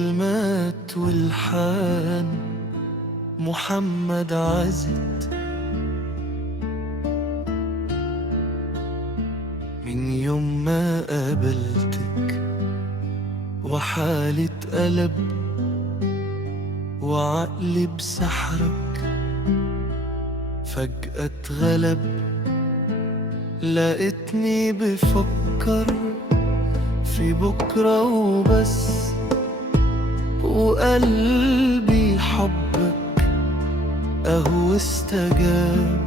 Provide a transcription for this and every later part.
كلمات والحان محمد عزت. من يوم ما قابلتك وحالي اتقلب، وعقلي بسحرك فجأة اتغلب. لقيتني بفكر في بكرة وبس، وقلبي حبك اهو استجاب.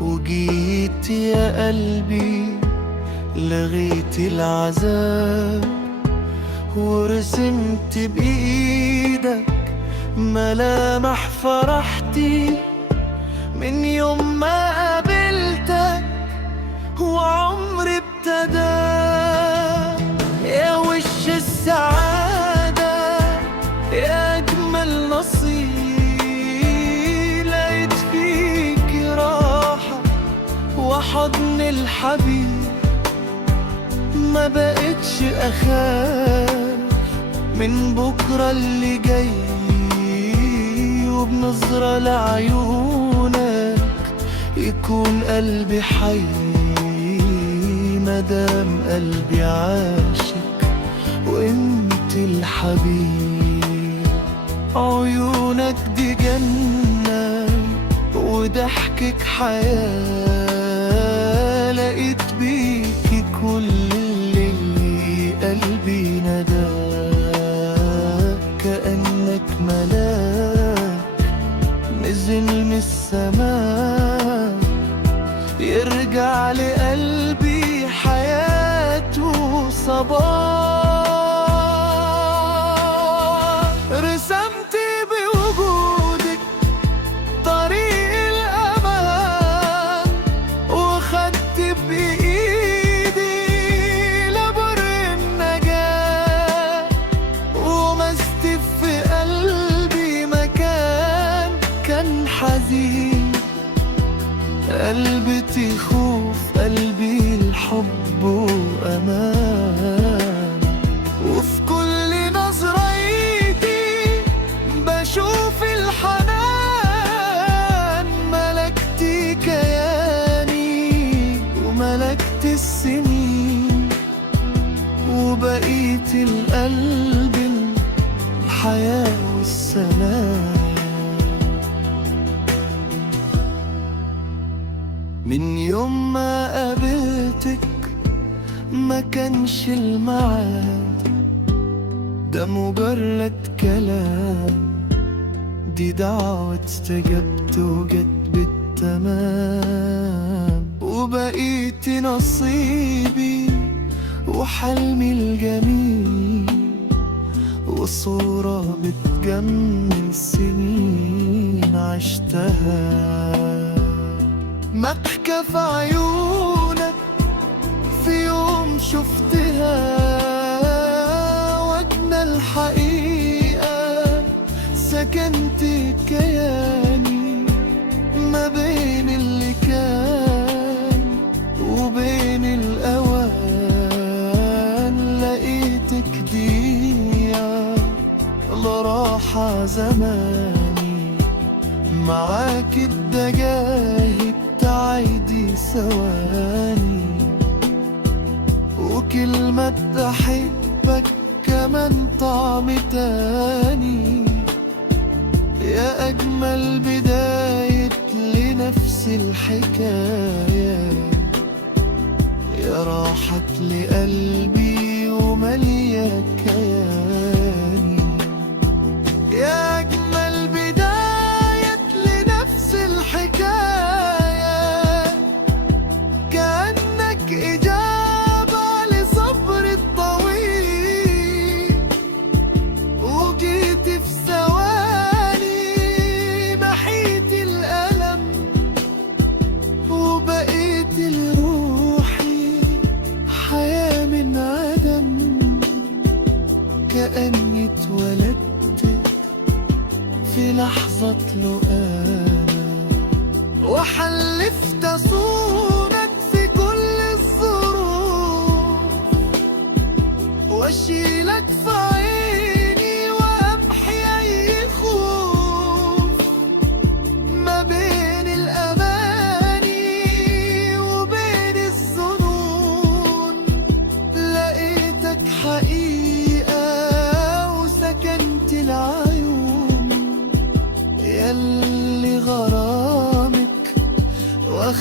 وجيت يا قلبي لغيت العذاب، ورسمت بإيدك ملامح فرحتي. من يوم ما قابلتك وعمري ابتدى. يا وش السعادة يا أجمل نصيب، لقيت فيك راحة وحضن الحبيب. ما بقتش أخاف من بكرة اللي جاي، وبنظرة لعيونك يكون قلبي حي. مادام قلبي عاشق وانت الحبيب، عيونك دي جنة وضحكك حياة. لقيت بيكي كل اللي قلبي نداه. كأنك ملاك نزل من السماء، يرجع لقلبي حياته صباح. رسمت بوجودك طريق الأمان، وخدت بإيدي لبر النجاة. ومست في قلبي مكان كان حزين، قلبتي خوف قلبي الحب وأمان. وفي كل نظريتي بشوف الحنان. ملكتي كياني وملكت السنين، وبقيت القلب الحياة والسلام. من يوم ما قابلتك ما كانش الميعاد، ده مجرد كلام. دي دعوة استجبت وجت بالتمام. وبقيت نصيبي وحلمي الجميل، وصورة بتجمل سنين عشتها. مضحكة في عيونك في يوم شفتها، وأجمل حقيقة سكنت كياني. ما بين اللي كان وبين الأوان، لقيتك ديا لراحة زماني. معاك الدجاهي بتعيدي ثواني، وكلمة أحبك كمان طعم تاني. يا أجمل بداية لنفس الحكاية، يا راحة لقلبي ومليا كياني. يا أجمل بداية لنفس الحكاية، كأنك إجابة لصبر الطويل. وجيت في ثواني محيت الألم، وبقيت لروحي حياة من عدم. كأني اتولدت في لحظة لقانا، وحلفت أصونك في كل الظروف، واشيلك في عيني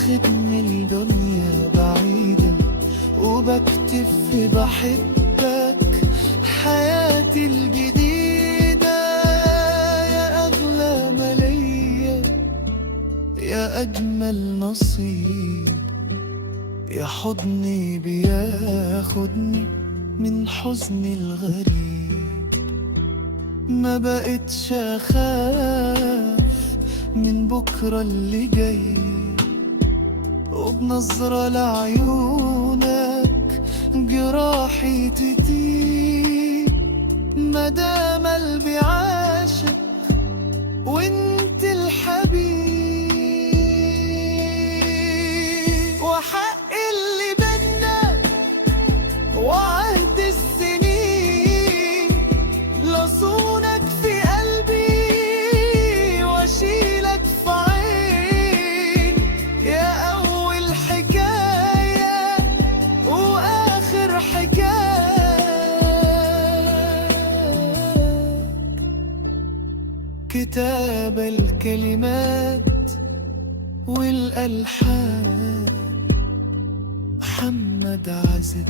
واخدني الدنيا بعيدة، وبكتب في بحبك حياتي الجديدة. يا أغلى ما ليا، يا أجمل نصيب، يا حضني بياخدني من حزني الغريب. ما بقتش أخاف من بكرة اللي جاي، وبنظرة لعيونك جراحي تطيب. مدام قلبي عاشق وانت الحبيب، وحق اللي بينا وعهد السنين، لصونك في قلبي واشيلك في عين. يا أول حكاية وآخر حكاية، كتاب الكلمات والألحان محمد عزت.